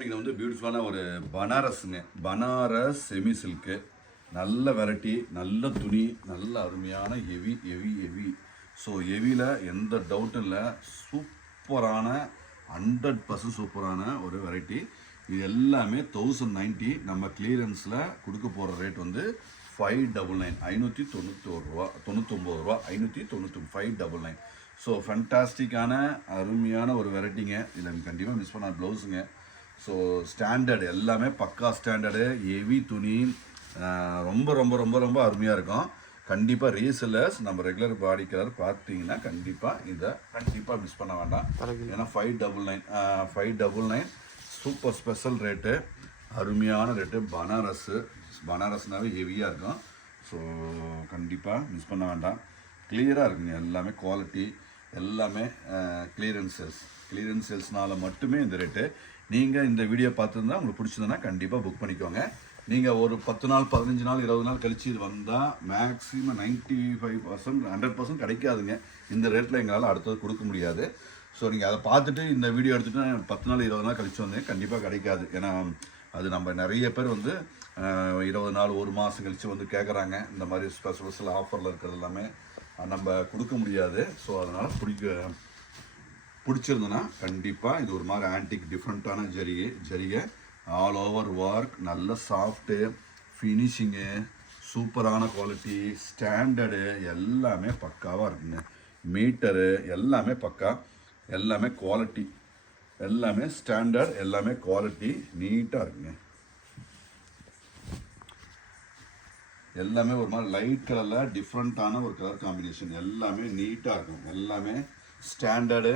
இன்றைக்கி வந்து பியூட்டிஃபுல்லான ஒரு பனாரஸுங்க. பனாரஸ் செமி சில்க்கு, நல்ல வெரைட்டி, நல்ல துணி, நல்ல அருமையான ஹெவி ஹெவி ஹெவி. ஸோ ஹெவியில் எந்த டவுட்டும் இல்லை, சூப்பரான 100% சூப்பரான ஒரு வெரைட்டி. இது எல்லாமே 1090. நம்ம கிளியரன்ஸில் கொடுக்க போகிற ரேட் வந்து 599, 591 ரூபா, 99 ரூபா, 599, 599. ஸோ ஃபண்டாஸ்டிக்கான அருமையான ஒரு வெரைட்டிங்க. இதில் கண்டிப்பாக மிஸ் பண்ண ப்ளவுஸுங்க. ஸோ ஸ்டாண்டர்டு எல்லாமே பக்கா ஸ்டாண்டர்டு, ஹெவி துணி, ரொம்ப ரொம்ப ரொம்ப ரொம்ப அருமையாக இருக்கும். கண்டிப்பாக ரீசெல்லர்ஸ் நம்ம ரெகுலர் பாடி கலர் பார்த்தீங்கன்னா கண்டிப்பாக மிஸ் பண்ண வேண்டாம். ஏன்னா 599 சூப்பர் ஸ்பெஷல் ரேட்டு, அருமையான ரேட்டு. பனாரஸ்னாவே ஹெவியாக இருக்கும். ஸோ கண்டிப்பாக மிஸ் பண்ண வேண்டாம். கிளியராக இருக்குங்க, எல்லாமே குவாலிட்டி, எல்லாமே கிளியரன்ஸ் சேல்ஸ்னால மட்டுமே இந்த ரேட்டு. நீங்கள் இந்த வீடியோ பார்த்துருந்தா உங்களுக்கு பிடிச்சதுன்னா கண்டிப்பாக புக் பண்ணிக்கோங்க. நீங்கள் ஒரு 10 நாள் 15 நாள் 20 நாள் கழிச்சு இது வந்தால் மேக்ஸிமம் 95%, 100% கிடைக்காதுங்க. இந்த ரேட்டில் எங்களால் அடுத்தது கொடுக்க முடியாது. ஸோ நீங்கள் அதை பார்த்துட்டு இந்த வீடியோ எடுத்துகிட்டு 10 நாள் 20 நாள் கழிச்சு வந்து கண்டிப்பாக கிடைக்காது. ஏன்னா அது நம்ம நிறைய பேர் வந்து 20 நாள் 1 மாதம் கழித்து வந்து கேட்குறாங்க. இந்த மாதிரி ஸ்பெஷல் ஆஃபரில் இருக்கிறது எல்லாமே நம்ம கொடுக்க முடியாது. ஸோ அதனால் பிடிச்சிருந்ததுன்னா கண்டிப்பாக இது ஒரு மாதிரி ஆன்டிக் டிஃப்ரெண்ட்டான ஜரிகை ஆல் ஓவர் ஒர்க், நல்ல சாஃப்ட்டு ஃபினிஷிங்கு, சூப்பரான குவாலிட்டி, ஸ்டாண்டர்டு எல்லாமே பக்காவாக இருக்குங்க. மீட்டரு எல்லாமே பக்கா, எல்லாமே குவாலிட்டி, எல்லாமே ஸ்டாண்டர்ட், எல்லாமே குவாலிட்டி, நீட்டாக இருக்குங்க. எல்லாமே ஒரு மாதிரி லைட் கலரில் டிஃப்ரெண்ட்டான ஒரு கலர் காம்பினேஷன், எல்லாமே நீட்டாக இருக்கும், எல்லாமே ஸ்டாண்டர்டு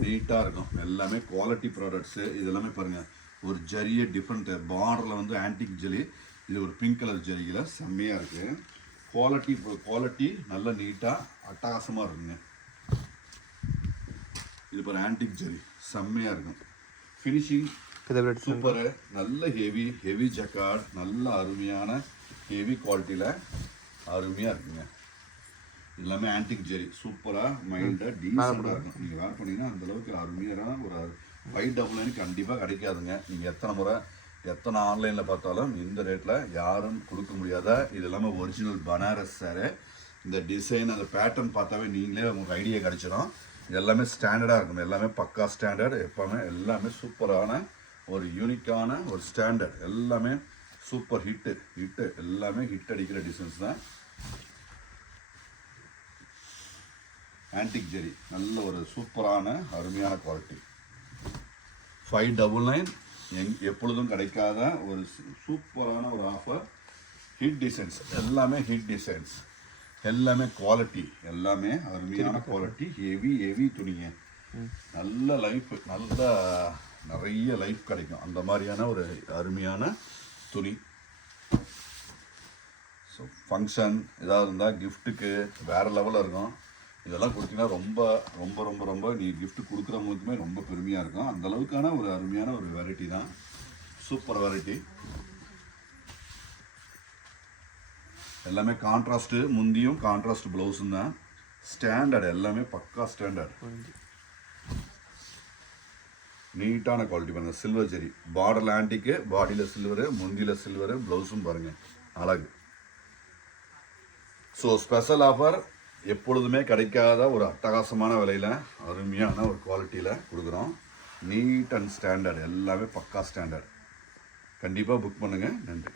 நீட்டாக இருக்கும், எல்லாமே குவாலிட்டி ப்ராடக்ட்ஸு. இது எல்லாமே பாருங்கள், ஒரு ஜரியை டிஃப்ரெண்ட்டு பார்டரில் வந்து ஆன்டிக் ஜரி, இது ஒரு பிங்க் கலர் ஜரியில் செம்மையாக இருக்குது. குவாலிட்டி நல்ல நீட்டாக அட்டகாசமாக இருக்குங்க. இது பாரு ஆன்டிக் ஜரி செம்மையாக இருக்கும். ஃபினிஷிங் சூப்பரு, நல்ல ஹெவி ஜக்கார்ட், நல்ல அருமையான ஹெவி குவாலிட்டியில் அருமையாக இருக்குங்க. எல்லாமே ஆன்டிக் ஜெரி, சூப்பராக மைல்டாக டீசெண்டாக இருக்கும். நீங்கள் வேர் பண்ணிங்கன்னா அந்தளவுக்கு அருமையான ஒரு 599 கண்டிப்பாக கிடைக்காதுங்க. நீங்கள் எத்தனை ஆன்லைனில் பார்த்தாலும் இந்த ரேட்டில் யாரும் கொடுக்க முடியாத. இது எல்லாமே ஒரிஜினல் பனாரஸ் சாரு. இந்த டிசைன், அந்த பேட்டர்ன் பார்த்தாவே நீங்களே உங்களுக்கு ஐடியா கிடச்சிடும். இது எல்லாமே ஸ்டாண்டர்டாக இருக்கும், எல்லாமே பக்கா ஸ்டாண்டர்ட், எப்போவுமே எல்லாமே சூப்பரான ஒரு யூனிக்கான ஒரு ஸ்டாண்டர்ட், எல்லாமே சூப்பர் ஹிட்டு எல்லாமே ஹிட் அடிக்கிற டிசைன்ஸ் தான். ஆன்டிக் ஜெரி நல்ல ஒரு சூப்பரான அருமையான குவாலிட்டி. 599 எப்பொழுதும் கிடைக்காத ஒரு சூப்பரான ஒரு ஆஃபர். ஹிட் டிசைன்ஸ், எல்லாமே ஹிட் டிசைன்ஸ், எல்லாமே குவாலிட்டி, எல்லாமே அருமையான குவாலிட்டி, ஹெவி துணிங்க. நல்ல லைஃப், நிறைய லைஃப் கிடைக்கும் அந்த மாதிரியான ஒரு அருமையான துணி. ஸோ ஃபங்க்ஷன் ஏதாவது இருந்தால் கிஃப்ட்டுக்கு வேறு லெவலில் இருக்கும். இதெல்லாம் கொடுத்தீங்கன்னா ரொம்ப ரொம்ப ரொம்ப ரொம்ப நீ கிஃப்ட் கொடுக்குறவங்களுக்குமே ரொம்ப பெருமையாக இருக்கும். அந்தளவுக்கான ஒரு அருமையான ஒரு வெரைட்டி தான், சூப்பர் வெரைட்டி. எல்லாமே கான்ட்ராஸ்ட்டு, முந்தியும் கான்ட்ராஸ்ட் ப்ளவுஸும் தான். ஸ்டாண்டர்ட் எல்லாமே பக்கா ஸ்டாண்டர்ட், நீட்டான குவாலிட்டி. பாருங்கள், சில்வர் ஜெரி, பார்டர் ஆன்டிக்கு, பாடியில் சில்வரு, முந்தியில் சில்வரு, ப்ளவுஸும் பாருங்கள் அழகு. ஸோ ஸ்பெஷல் ஆஃபர், எப்பொழுதுமே கிடைக்காத ஒரு அட்டகாசமான விலையில் அருமையான ஒரு குவாலிட்டியில் கொடுக்குறோம். நீட் அண்ட் ஸ்டாண்டர்ட், எல்லாமே பக்கா ஸ்டாண்டர்ட். கண்டிப்பாக புக் பண்ணுங்கள். நன்றி.